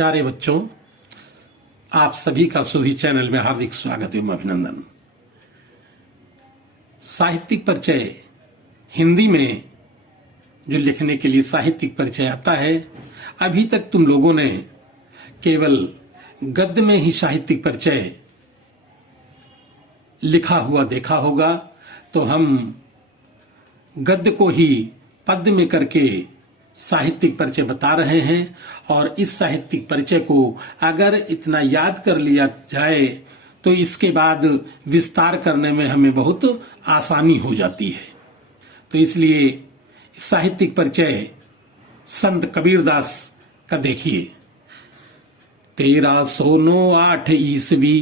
प्यारे बच्चों, आप सभी का सुधी चैनल में हार्दिक स्वागत एवं अभिनंदन। साहित्यिक परिचय हिंदी में जो लिखने के लिए साहित्यिक परिचय आता है, अभी तक तुम लोगों ने केवल गद्य में ही साहित्यिक परिचय लिखा हुआ देखा होगा। तो हम गद्य को ही पद्य में करके साहित्यिक परिचय बता रहे हैं, और इस साहित्यिक परिचय को अगर इतना याद कर लिया जाए तो इसके बाद विस्तार करने में हमें बहुत आसानी हो जाती है। तो इसलिए साहित्यिक परिचय संत कबीरदास का देखिए। 1309 ईस्वी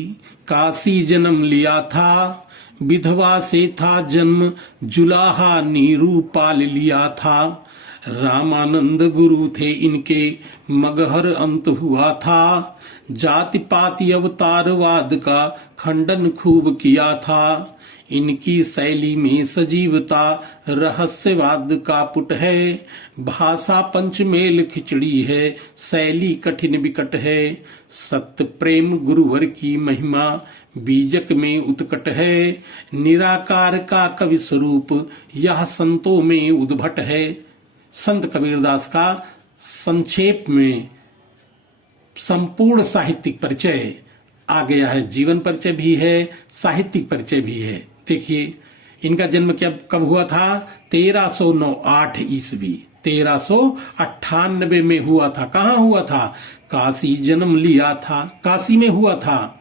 काशी जन्म लिया था, विधवा से था जन्म, जुलाहा नीरू पाल लिया था। रामानंद गुरु थे इनके, मगहर अंत हुआ था। जाति पाति अवतारवाद का खंडन खूब किया था। इनकी शैली में सजीवता रहस्यवाद का पुट है। भाषा पंचमेल खिचड़ी है, शैली कठिन विकट है। सत्य प्रेम गुरुवर की महिमा बीजक में उत्कट है। निराकार का कवि स्वरूप यह संतों में उद्भट है। संत कबीरदास का संक्षेप में संपूर्ण साहित्यिक परिचय आ गया है। जीवन परिचय भी है, साहित्यिक परिचय भी है। देखिए, इनका जन्म कब हुआ था? 1309 ईस्वी 1398 में हुआ था। कहाँ हुआ था? काशी जन्म लिया था, काशी में हुआ था।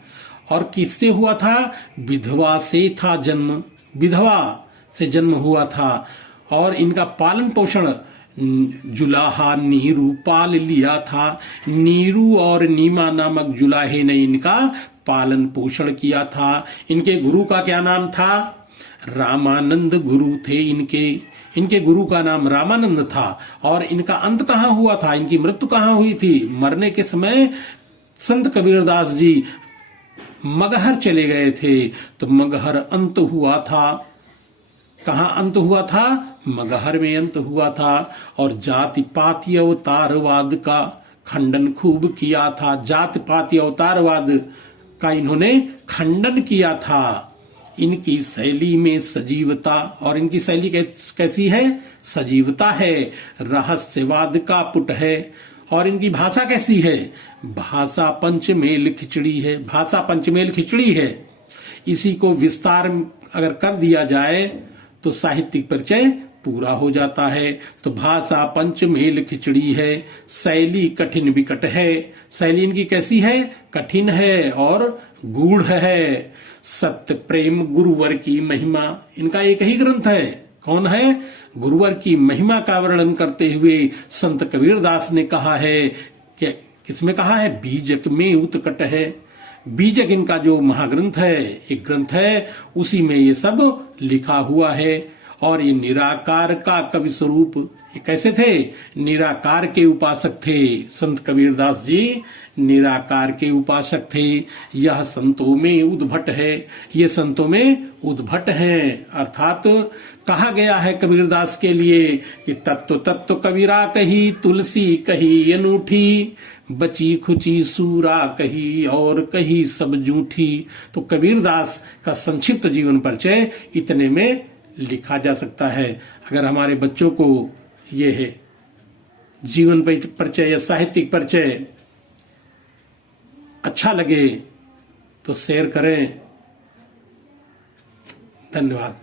और किससे हुआ था? विधवा से था जन्म, विधवा से जन्म हुआ था। और इनका पालन पोषण जुलाहा नीरू पाल लिया था। नीरू और नीमा नामक जुलाहे ने इनका पालन पोषण किया था। इनके गुरु का क्या नाम था? रामानंद गुरु थे इनके गुरु का नाम रामानंद था। और इनका अंत कहाँ हुआ था? इनकी मृत्यु कहाँ हुई थी? मरने के समय संत कबीरदास जी मगहर चले गए थे, तो मगहर अंत हुआ था। कहाँ अंत हुआ था? मगहर में अंत हुआ था। और जाति पाति अवतारवाद का खंडन खूब किया था। जाति पाति अवतारवाद का इन्होंने खंडन किया था। इनकी शैली में सजीवता, और इनकी शैली कैसी है? सजीवता है। रहस्यवाद का पुट है। और इनकी भाषा कैसी है? भाषा पंचमेल खिचड़ी है। भाषा पंचमेल खिचड़ी है। इसी को विस्तार अगर कर दिया जाए तो साहित्यिक परिचय पूरा हो जाता है। तो भाषा पंचमेल खिचड़ी है, शैली कठिन विकट है। शैली इनकी कैसी है? कठिन है और गूढ़ है। सत्य प्रेम गुरुवर की महिमा, इनका एक ही ग्रंथ है। कौन है? गुरुवर की महिमा का वर्णन करते हुए संत कबीरदास ने कहा है कि किसमें कहा है? बीजक में उत्कट है। बीजक इनका जो महाग्रंथ है, एक ग्रंथ है, उसी में ये सब लिखा हुआ है। और ये निराकार का कवि स्वरूप, ये कैसे थे? निराकार के उपासक थे। संत कबीरदास जी निराकार के उपासक थे। यह संतों में उद्भट है, ये संतों में उद्भट है। अर्थात कहा गया है कबीरदास के लिए कि तत्व तत्व कबीरा कही, तुलसी कही अनूठी, बची खुची सूरा कही और कही सब जूठी। तो कबीरदास का संक्षिप्त जीवन परिचय इतने में लिखा जा सकता है। अगर हमारे बच्चों को ये है जीवन परिचय या साहित्यिक परिचय अच्छा लगे तो शेयर करें। धन्यवाद।